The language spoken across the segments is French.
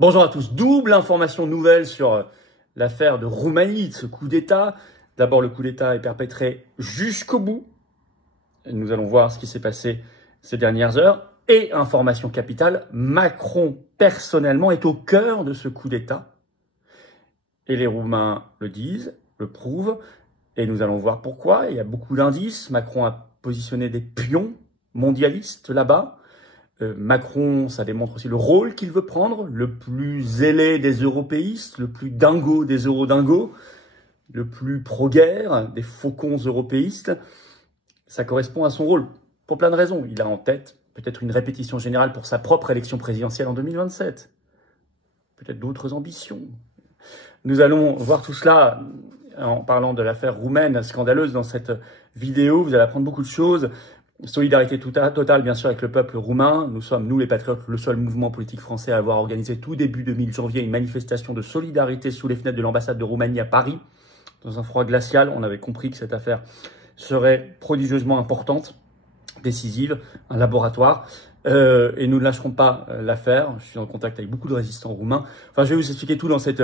Bonjour à tous, double information nouvelle sur l'affaire de Roumanie, de ce coup d'État. D'abord, le coup d'État est perpétré jusqu'au bout. Nous allons voir ce qui s'est passé ces dernières heures. Et information capitale, Macron personnellement est au cœur de ce coup d'État. Et les Roumains le disent, le prouvent. Et nous allons voir pourquoi. Il y a beaucoup d'indices. Macron a positionné des pions mondialistes là-bas. Macron, ça démontre aussi le rôle qu'il veut prendre, le plus zélé des européistes, le plus dingo des eurodingos, le plus pro-guerre des faucons européistes. Ça correspond à son rôle pour plein de raisons. Il a en tête peut-être une répétition générale pour sa propre élection présidentielle en 2027. Peut-être d'autres ambitions. Nous allons voir tout cela en parlant de l'affaire roumaine scandaleuse dans cette vidéo. Vous allez apprendre beaucoup de choses. Solidarité totale, bien sûr, avec le peuple roumain. Nous sommes, nous les patriotes, le seul mouvement politique français à avoir organisé tout début 2000 une manifestation de solidarité sous les fenêtres de l'ambassade de Roumanie à Paris. Dans un froid glacial, on avait compris que cette affaire serait prodigieusement importante, décisive, un laboratoire. Et nous ne lâcherons pas l'affaire. Je suis en contact avec beaucoup de résistants roumains. Enfin, je vais vous expliquer tout dans cette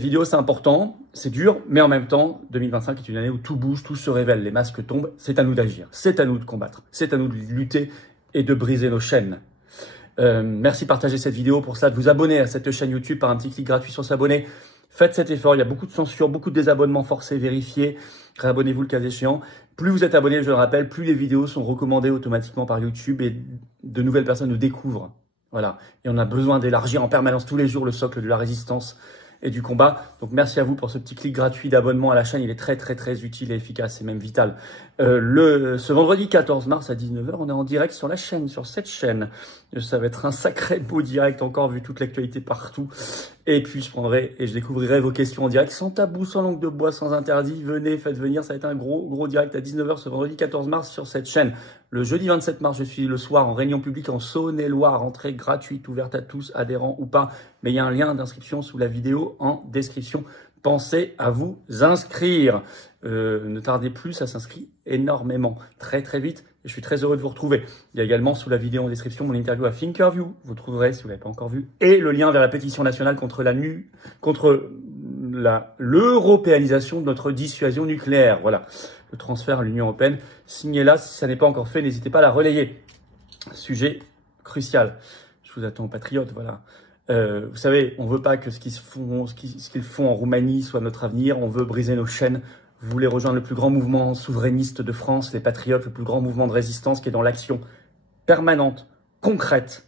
vidéo. C'est important, c'est dur, mais en même temps, 2025 est une année où tout bouge, tout se révèle, les masques tombent. C'est à nous d'agir, c'est à nous de combattre, c'est à nous de lutter et de briser nos chaînes. Merci de partager cette vidéo. Pour ça, de vous abonner à cette chaîne YouTube par un petit clic gratuit sur s'abonner. Faites cet effort, il y a beaucoup de censure, beaucoup de désabonnements forcés, vérifiés. Réabonnez-vous le cas échéant. Plus vous êtes abonné, je le rappelle, plus les vidéos sont recommandées automatiquement par YouTube et de nouvelles personnes nous découvrent. Voilà. Et on a besoin d'élargir en permanence tous les jours le socle de la résistance et du combat. Donc merci à vous pour ce petit clic gratuit d'abonnement à la chaîne. Il est très utile et efficace et même vital. Ce vendredi 14 mars à 19 h, on est en direct sur la chaîne, sur cette chaîne. Ça va être un sacré beau direct encore vu toute l'actualité partout. Et puis je prendrai et je découvrirai vos questions en direct sans tabou, sans langue de bois, sans interdit. Venez, faites venir. Ça va être un gros direct à 19 h ce vendredi 14 mars sur cette chaîne. Le jeudi 27 mars, je suis le soir en réunion publique en Saône-et-Loire, entrée gratuite, ouverte à tous, adhérents ou pas. Mais il y a un lien d'inscription sous la vidéo en description. Pensez à vous inscrire. Ne tardez plus, ça s'inscrit énormément, très vite. Et je suis très heureux de vous retrouver. Il y a également sous la vidéo en description mon interview à Thinkerview. Vous trouverez, si vous ne l'avez pas encore vu, et le lien vers la pétition nationale contre l'européanisation de notre dissuasion nucléaire. Voilà, le transfert à l'Union européenne. Signez-la, si ça n'est pas encore fait, n'hésitez pas à la relayer. Sujet crucial. Je vous attends, patriotes, voilà. Vous savez, on veut pas que ce qu'ils font en Roumanie soit notre avenir. On veut briser nos chaînes. Vous voulez rejoindre le plus grand mouvement souverainiste de France, les patriotes, le plus grand mouvement de résistance qui est dans l'action permanente, concrète,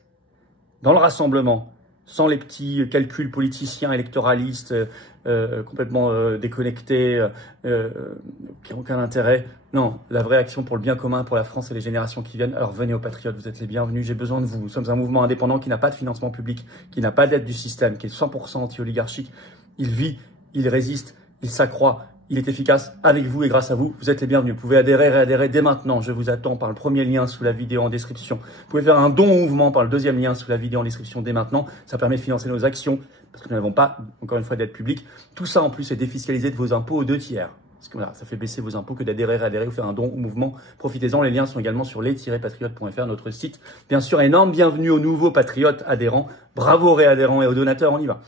dans le rassemblement, sans les petits calculs politiciens, électoralistes, complètement déconnectés, qui n'ont aucun intérêt. Non, la vraie action pour le bien commun, pour la France et les générations qui viennent. Alors venez aux patriotes, vous êtes les bienvenus, j'ai besoin de vous. Nous sommes un mouvement indépendant qui n'a pas de financement public, qui n'a pas d'aide du système, qui est 100% anti-oligarchique. Il vit, il résiste, il s'accroît. Il est efficace avec vous et grâce à vous. Vous êtes les bienvenus. Vous pouvez adhérer, réadhérer dès maintenant. Je vous attends par le premier lien sous la vidéo en description. Vous pouvez faire un don au mouvement par le deuxième lien sous la vidéo en description dès maintenant. Ça permet de financer nos actions parce que nous n'avons pas, encore une fois, d'aide publique. Tout ça en plus est défiscalisé de vos impôts aux 2/3. Parce que voilà, ça fait baisser vos impôts que d'adhérer, réadhérer ou faire un don au mouvement. Profitez-en. Les liens sont également sur les-patriotes.fr, notre site. Bien sûr, énorme bienvenue aux nouveaux patriotes adhérents. Bravo aux réadhérents et aux donateurs. On y va.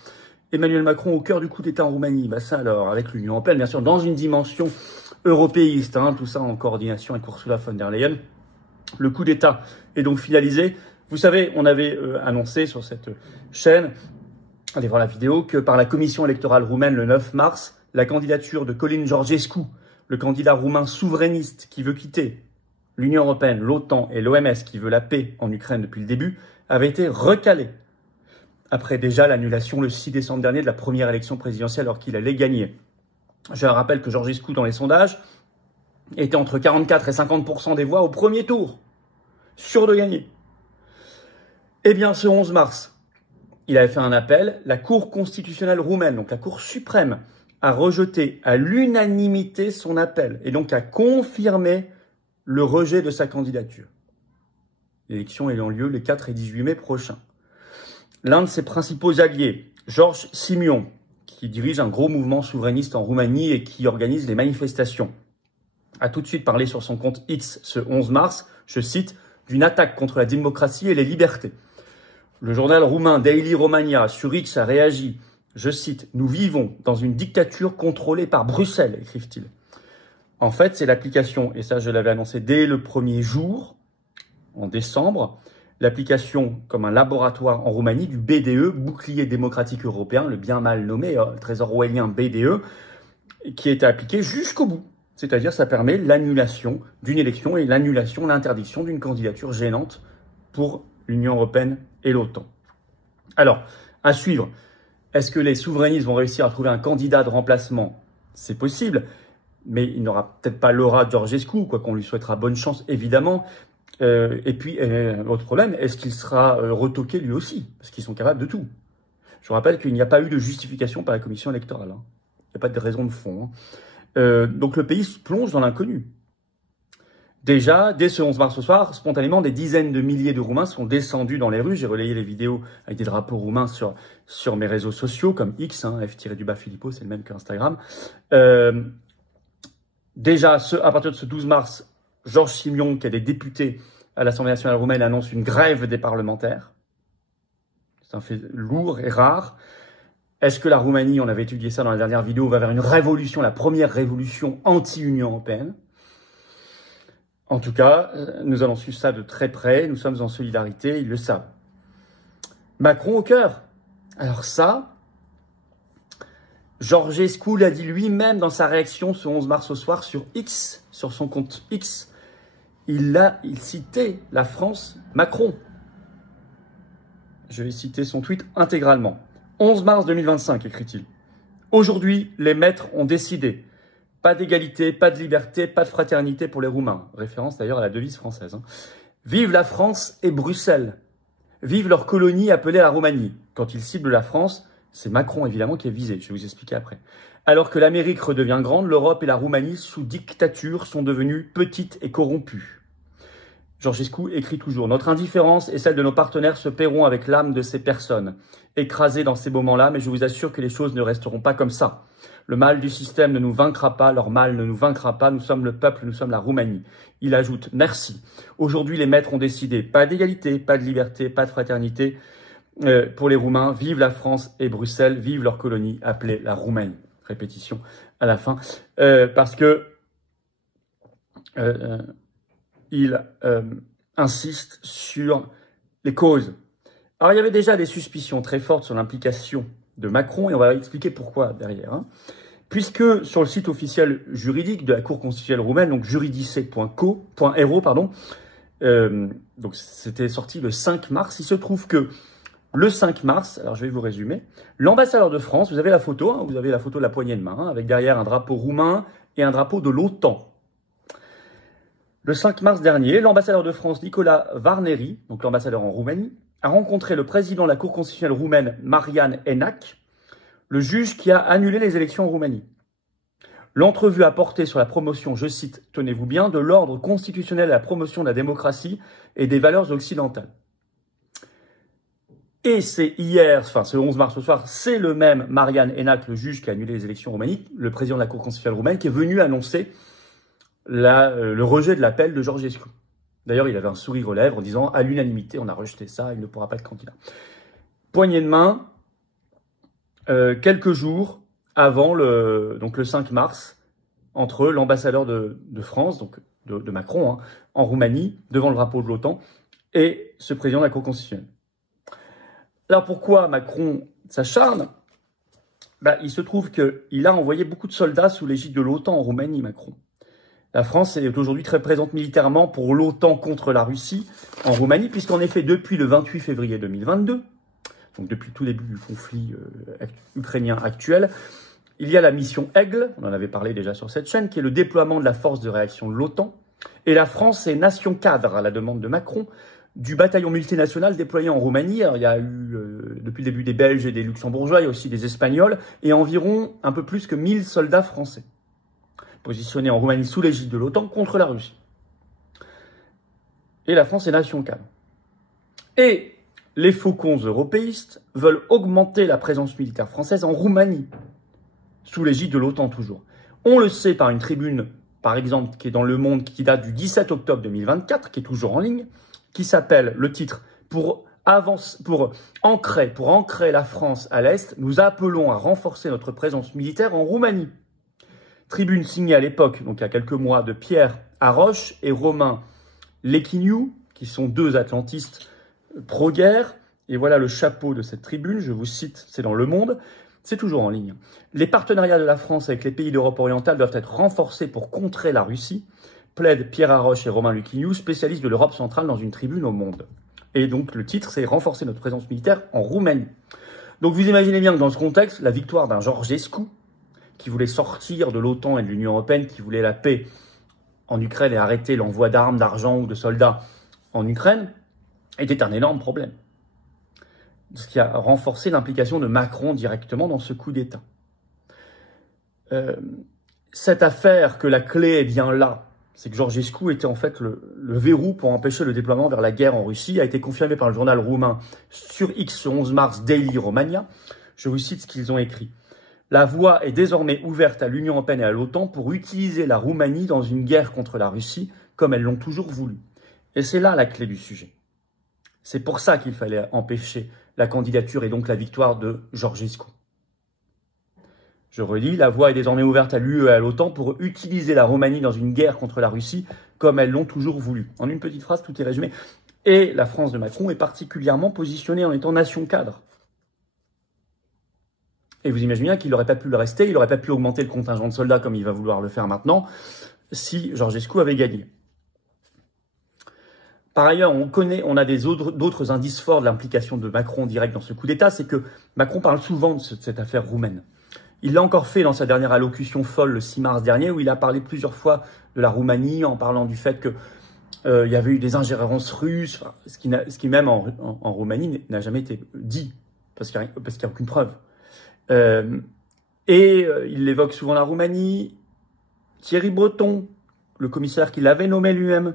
Emmanuel Macron au cœur du coup d'État en Roumanie. Bah ça alors, avec l'Union européenne, bien sûr, dans une dimension européiste, hein, tout ça en coordination avec Ursula von der Leyen. Le coup d'État est donc finalisé. Vous savez, on avait annoncé sur cette chaîne, allez voir la vidéo, que par la commission électorale roumaine le 9 mars, la candidature de Călin Georgescu, le candidat roumain souverainiste qui veut quitter l'Union européenne, l'OTAN et l'OMS, qui veut la paix en Ukraine depuis le début, avait été recalée. Après déjà l'annulation le 6 décembre dernier de la première élection présidentielle alors qu'il allait gagner. Je rappelle que Georgescu, dans les sondages, était entre 44 et 50% des voix au premier tour, sûr de gagner. Eh bien, ce 11 mars, il avait fait un appel. La Cour constitutionnelle roumaine, donc la Cour suprême, a rejeté à l'unanimité son appel et donc a confirmé le rejet de sa candidature. L'élection ayant lieu les 4 et 18 mai prochains. L'un de ses principaux alliés, George Simion, qui dirige un gros mouvement souverainiste en Roumanie et qui organise les manifestations, a tout de suite parlé sur son compte X ce 11 mars, je cite, d'une attaque contre la démocratie et les libertés. Le journal roumain Daily Romania sur X a réagi. Je cite, « Nous vivons dans une dictature contrôlée par Bruxelles », écrivent-ils. En fait, c'est l'application, et ça je l'avais annoncé dès le premier jour, en décembre, l'application comme un laboratoire en Roumanie du BDE, Bouclier démocratique européen, le bien mal nommé trésor orwellien BDE, qui est appliqué jusqu'au bout. C'est-à-dire ça permet l'annulation d'une élection et l'annulation, l'interdiction d'une candidature gênante pour l'Union européenne et l'OTAN. Alors, à suivre, est-ce que les souverainistes vont réussir à trouver un candidat de remplacement? C'est possible, mais il n'aura peut-être pas l'aura de Georgescu, quoi qu'on lui souhaitera bonne chance, évidemment. Et puis, autre problème, est-ce qu'il sera retoqué lui aussi? Parce qu'ils sont capables de tout. Je vous rappelle qu'il n'y a pas eu de justification par la commission électorale. Hein. Il n'y a pas de raison de fond. Hein. Donc le pays se plonge dans l'inconnu. Déjà, dès ce 11 mars au soir, spontanément, des dizaines de milliers de Roumains sont descendus dans les rues. J'ai relayé les vidéos avec des drapeaux roumains sur mes réseaux sociaux, comme X, hein, F-Philippot, c'est le même qu'Instagram. Déjà, à partir de ce 12 mars, Georges Simion, qui est des députés à l'Assemblée nationale roumaine, annonce une grève des parlementaires. C'est un fait lourd et rare. Est-ce que la Roumanie, on avait étudié ça dans la dernière vidéo, va vers une révolution, la première révolution anti-Union européenne? En tout cas, nous allons suivre ça de très près. Nous sommes en solidarité, ils le savent. Macron au cœur. Alors ça, Georgescu l'a dit lui-même dans sa réaction ce 11 mars au soir sur X, sur son compte X. Il citait la France Macron. Je vais citer son tweet intégralement. 11 mars 2025, écrit-il. Aujourd'hui, les maîtres ont décidé. Pas d'égalité, pas de liberté, pas de fraternité pour les Roumains. Référence d'ailleurs à la devise française. Hein. Vive la France et Bruxelles. Vive leur colonie appelée la Roumanie. Quand il cible la France, c'est Macron évidemment qui est visé. Je vais vous expliquer après. Alors que l'Amérique redevient grande, l'Europe et la Roumanie, sous dictature, sont devenues petites et corrompues. Georgescu écrit toujours « Notre indifférence et celle de nos partenaires se paieront avec l'âme de ces personnes, écrasées dans ces moments-là, mais je vous assure que les choses ne resteront pas comme ça. Le mal du système ne nous vaincra pas, leur mal ne nous vaincra pas, nous sommes le peuple, nous sommes la Roumanie. » Il ajoute « Merci. Aujourd'hui, les maîtres ont décidé, pas d'égalité, pas de liberté, pas de fraternité pour les Roumains. Vive la France et Bruxelles, vive leur colonie appelée la Roumanie. » Répétition à la fin, parce que... il insiste sur les causes. Alors, il y avait déjà des suspicions très fortes sur l'implication de Macron, et on va expliquer pourquoi derrière. Hein. Puisque sur le site officiel juridique de la Cour constitutionnelle roumaine, donc juridice.ro, donc c'était sorti le 5 mars, il se trouve que le 5 mars, alors je vais vous résumer, l'ambassadeur de France, vous avez la photo, hein, vous avez la photo de la poignée de main, hein, avec derrière un drapeau roumain et un drapeau de l'OTAN. Le 5 mars dernier, l'ambassadeur de France, Nicolas Varneri, donc l'ambassadeur en Roumanie, a rencontré le président de la Cour constitutionnelle roumaine, Marian Enac, le juge qui a annulé les élections en Roumanie. L'entrevue a porté sur la promotion, je cite, tenez-vous bien, de l'ordre constitutionnel et la promotion de la démocratie et des valeurs occidentales. Et c'est hier, enfin ce 11 mars au soir, c'est le même Marian Enac, le juge qui a annulé les élections en Roumanie, le président de la Cour constitutionnelle roumaine, qui est venu annoncer le rejet de l'appel de Georgescu. D'ailleurs, il avait un sourire aux lèvres en disant « à l'unanimité, on a rejeté ça, il ne pourra pas être candidat ». Poignée de main, quelques jours avant donc le 5 mars, entre l'ambassadeur de France, donc de Macron, hein, en Roumanie, devant le drapeau de l'OTAN, et ce président de la Cour constitutionnelle. Alors pourquoi Macron s'acharne? Il se trouve qu'il a envoyé beaucoup de soldats sous l'égide de l'OTAN en Roumanie, Macron. La France est aujourd'hui très présente militairement pour l'OTAN contre la Russie en Roumanie, puisqu'en effet, depuis le 28 février 2022, donc depuis tout début du conflit ukrainien actuel, il y a la mission Aigle, on en avait parlé déjà sur cette chaîne, qui est le déploiement de la force de réaction de l'OTAN. Et la France est nation cadre, à la demande de Macron, du bataillon multinational déployé en Roumanie. Alors, il y a eu, depuis le début, des Belges et des Luxembourgeois, il y a aussi des Espagnols, et environ un peu plus que 1000 soldats français, positionnés en Roumanie sous l'égide de l'OTAN contre la Russie. Et la France est nation cadre. Et les faucons européistes veulent augmenter la présence militaire française en Roumanie, sous l'égide de l'OTAN toujours. On le sait par une tribune, par exemple, qui est dans Le Monde, qui date du 17 octobre 2024, qui est toujours en ligne, qui s'appelle, le titre, « Pour pour ancrer la France à l'Est, nous appelons à renforcer notre présence militaire en Roumanie. Tribune signée à l'époque, donc il y a quelques mois, de Pierre Haroche et Romain Lechiniu, qui sont deux atlantistes pro-guerre. Et voilà le chapeau de cette tribune, je vous cite, c'est dans Le Monde, c'est toujours en ligne. Les partenariats de la France avec les pays d'Europe orientale doivent être renforcés pour contrer la Russie, plaident Pierre Haroche et Romain Lechiniu, spécialistes de l'Europe centrale dans une tribune au Monde. Et donc le titre, c'est « Renforcer notre présence militaire en Roumanie ». Donc vous imaginez bien que dans ce contexte, la victoire d'un Georgescu, qui voulait sortir de l'OTAN et de l'Union européenne, qui voulait la paix en Ukraine et arrêter l'envoi d'armes, d'argent ou de soldats en Ukraine, était un énorme problème. Ce qui a renforcé l'implication de Macron directement dans ce coup d'État. Cette affaire, que la clé est bien là, c'est que Georgescu était en fait le verrou pour empêcher le déploiement vers la guerre en Russie, a été confirmé par le journal roumain sur X ce 11 mars, Daily Romania. Je vous cite ce qu'ils ont écrit. La voie est désormais ouverte à l'Union européenne et à l'OTAN pour utiliser la Roumanie dans une guerre contre la Russie, comme elles l'ont toujours voulu. Et c'est là la clé du sujet. C'est pour ça qu'il fallait empêcher la candidature et donc la victoire de Georgescu. Je relis, la voie est désormais ouverte à l'UE et à l'OTAN pour utiliser la Roumanie dans une guerre contre la Russie, comme elles l'ont toujours voulu. En une petite phrase, tout est résumé. Et la France de Macron est particulièrement positionnée en étant nation cadre. Et vous imaginez bien qu'il n'aurait pas pu le rester, il n'aurait pas pu augmenter le contingent de soldats comme il va vouloir le faire maintenant, si Georgescu avait gagné. Par ailleurs, on a d'autres indices forts de l'implication de Macron direct dans ce coup d'État, c'est que Macron parle souvent de cette affaire roumaine. Il l'a encore fait dans sa dernière allocution folle le 6 mars dernier, où il a parlé plusieurs fois de la Roumanie, en parlant du fait qu'il y avait eu des ingérences russes, ce qui même en Roumanie n'a jamais été dit, parce qu'il n'y a aucune preuve. Il évoque souvent la Roumanie. Thierry Breton, le commissaire qui l'avait nommé lui-même,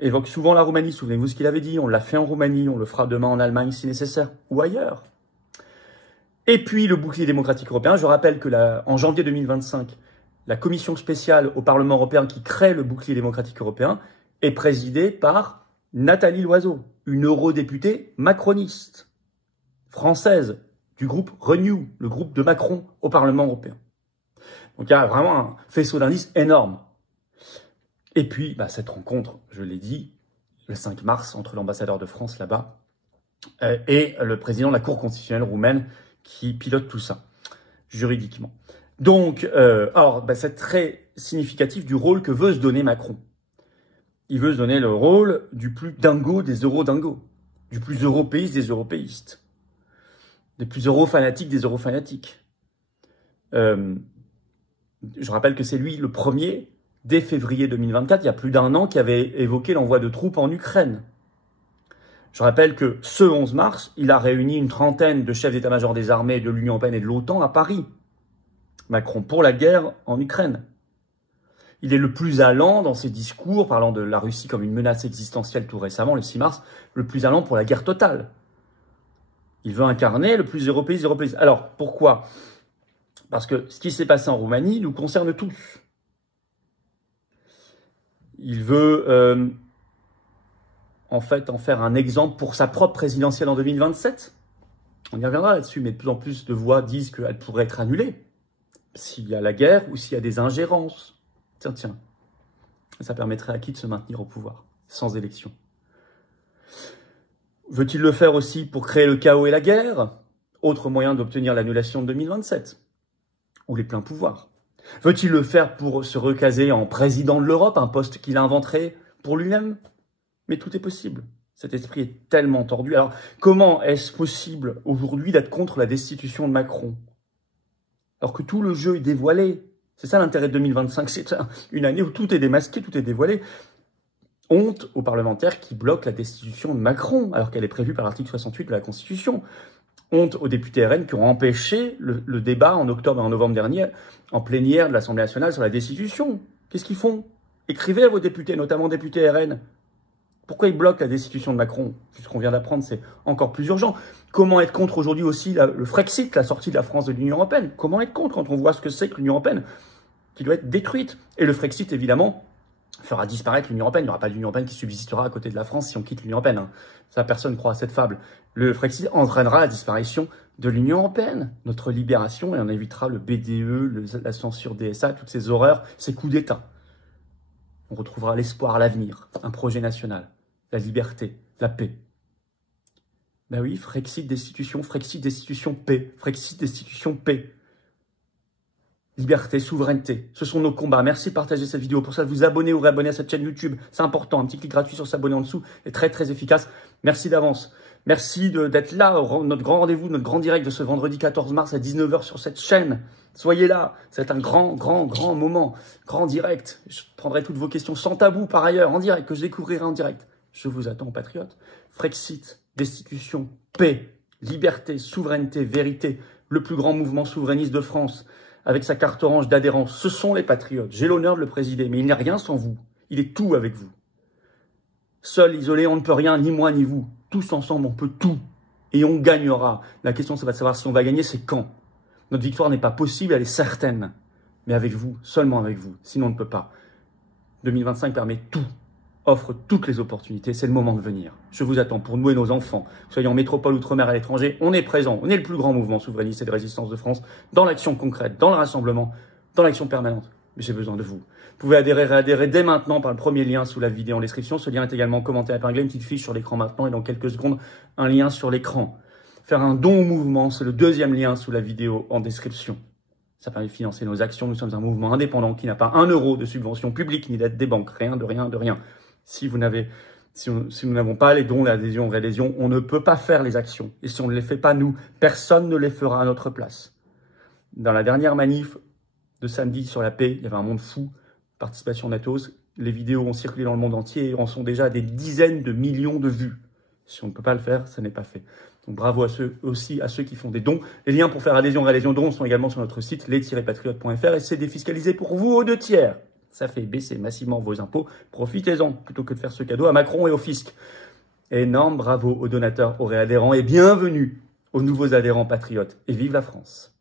évoque souvent la Roumanie. Souvenez-vous ce qu'il avait dit, on l'a fait en Roumanie, on le fera demain en Allemagne si nécessaire, ou ailleurs. Et puis le bouclier démocratique européen, je rappelle que en janvier 2025, la commission spéciale au Parlement européen qui crée le bouclier démocratique européen est présidée par Nathalie Loiseau, une eurodéputée macroniste, française, du groupe Renew, le groupe de Macron au Parlement européen. Donc il y a vraiment un faisceau d'indices énorme. Et puis cette rencontre, je l'ai dit, le 5 mars, entre l'ambassadeur de France là-bas et le président de la Cour constitutionnelle roumaine qui pilote tout ça, juridiquement. Donc, c'est très significatif du rôle que veut se donner Macron. Il veut se donner le rôle du plus dingo des euro-dingos, du plus européiste des européistes, des plus euro-fanatiques des euro-fanatiques. Je rappelle que c'est lui le premier, dès février 2024, il y a plus d'un an, qui avait évoqué l'envoi de troupes en Ukraine. Je rappelle que ce 11 mars, il a réuni une trentaine de chefs d'état-major des armées de l'Union européenne et de l'OTAN à Paris. Macron pour la guerre en Ukraine. Il est le plus allant dans ses discours, parlant de la Russie comme une menace existentielle tout récemment, le 6 mars, le plus allant pour la guerre totale. Il veut incarner le plus européiste. Alors, pourquoi? Parce que ce qui s'est passé en Roumanie nous concerne tous. Il veut en fait en faire un exemple pour sa propre présidentielle en 2027. On y reviendra là-dessus, mais de plus en plus de voix disent qu'elle pourrait être annulée s'il y a la guerre ou s'il y a des ingérences. Tiens. Ça permettrait à qui de se maintenir au pouvoir, sans élection? Veut-il le faire aussi pour créer le chaos et la guerre? Autre moyen d'obtenir l'annulation de 2027, ou les pleins pouvoirs. Veut-il le faire pour se recaser en président de l'Europe, un poste qu'il inventerait pour lui-même? Mais tout est possible. Cet esprit est tellement tordu. Alors, comment est-ce possible aujourd'hui d'être contre la destitution de Macron? Alors que tout le jeu est dévoilé. C'est ça l'intérêt de 2025. C'est une année où tout est démasqué, tout est dévoilé. Honte aux parlementaires qui bloquent la destitution de Macron, alors qu'elle est prévue par l'article 68 de la Constitution. Honte aux députés RN qui ont empêché le débat en octobre et en novembre dernier en plénière de l'Assemblée nationale sur la destitution. Qu'est-ce qu'ils font? Écrivez à vos députés, notamment députés RN. Pourquoi ils bloquent la destitution de Macron? Ce qu'on vient d'apprendre, c'est encore plus urgent. Comment être contre aujourd'hui aussi le Frexit, la sortie de la France de l'Union européenne? Comment être contre quand on voit ce que c'est que l'Union européenne, qui doit être détruite? Et le Frexit, évidemment, fera disparaître l'Union européenne. Il n'y aura pas l'Union européenne qui subsistera à côté de la France si on quitte l'Union européenne. Hein. Ça, personne ne croit à cette fable. Le Frexit entraînera la disparition de l'Union européenne, notre libération, et on évitera le BDE, la censure DSA, toutes ces horreurs, ces coups d'État. On retrouvera l'espoir, l'avenir, un projet national, la liberté, la paix. Ben oui, Frexit destitution, paix, Frexit destitution, paix. Liberté, souveraineté, ce sont nos combats. Merci de partager cette vidéo. Pour ça, vous abonner ou réabonner à cette chaîne YouTube. C'est important. Un petit clic gratuit sur s'abonner en dessous est très, très efficace. Merci d'avance. Merci d'être là, notre grand rendez-vous, notre grand direct de ce vendredi 14 mars à 19 h sur cette chaîne. Soyez là. C'est un grand moment. Grand direct. Je prendrai toutes vos questions sans tabou par ailleurs, en direct, que je découvrirai en direct. Je vous attends, patriotes. Frexit, destitution, paix, liberté, souveraineté, vérité. Le plus grand mouvement souverainiste de France. Avec sa carte orange d'adhérence. Ce sont les patriotes. J'ai l'honneur de le présider, mais il n'est rien sans vous. Il est tout avec vous. Seul, isolé, on ne peut rien, ni moi, ni vous. Tous ensemble, on peut tout. Et on gagnera. La question, c'est pas de savoir si on va gagner, c'est quand. Notre victoire n'est pas possible, elle est certaine. Mais avec vous, seulement avec vous. Sinon, on ne peut pas. 2025 permet tout. Offre toutes les opportunités, c'est le moment de venir. Je vous attends pour nous et nos enfants. Soyons en métropole, outre-mer, à l'étranger, on est présent. On est le plus grand mouvement souverainiste et de résistance de France, dans l'action concrète, dans le rassemblement, dans l'action permanente. Mais j'ai besoin de vous. Vous pouvez adhérer, réadhérer dès maintenant par le premier lien sous la vidéo en description. Ce lien est également commenté, épinglé, une petite fiche sur l'écran maintenant et dans quelques secondes, un lien sur l'écran. Faire un don au mouvement, c'est le deuxième lien sous la vidéo en description. Ça permet de financer nos actions. Nous sommes un mouvement indépendant qui n'a pas 1 euro de subvention publique ni d'aide des banques. Rien de rien de rien. Si nous n'avons pas les dons, l'adhésion, réadhésion, on ne peut pas faire les actions. Et si on ne les fait pas nous, personne ne les fera à notre place. Dans la dernière manif de samedi sur la paix, il y avait un monde fou, participation d'Atos. Les vidéos ont circulé dans le monde entier et en sont déjà à des dizaines de millions de vues. Si on ne peut pas le faire, ça n'est pas fait. Donc bravo aussi à ceux qui font des dons. Les liens pour faire adhésion, réadhésion, dons sont également sur notre site, les-patriotes.fr, et c'est défiscalisé pour vous aux 2 tiers. Ça fait baisser massivement vos impôts. Profitez-en plutôt que de faire ce cadeau à Macron et au fisc. Énorme bravo aux donateurs, aux réadhérents et bienvenue aux nouveaux adhérents patriotes. Et vive la France!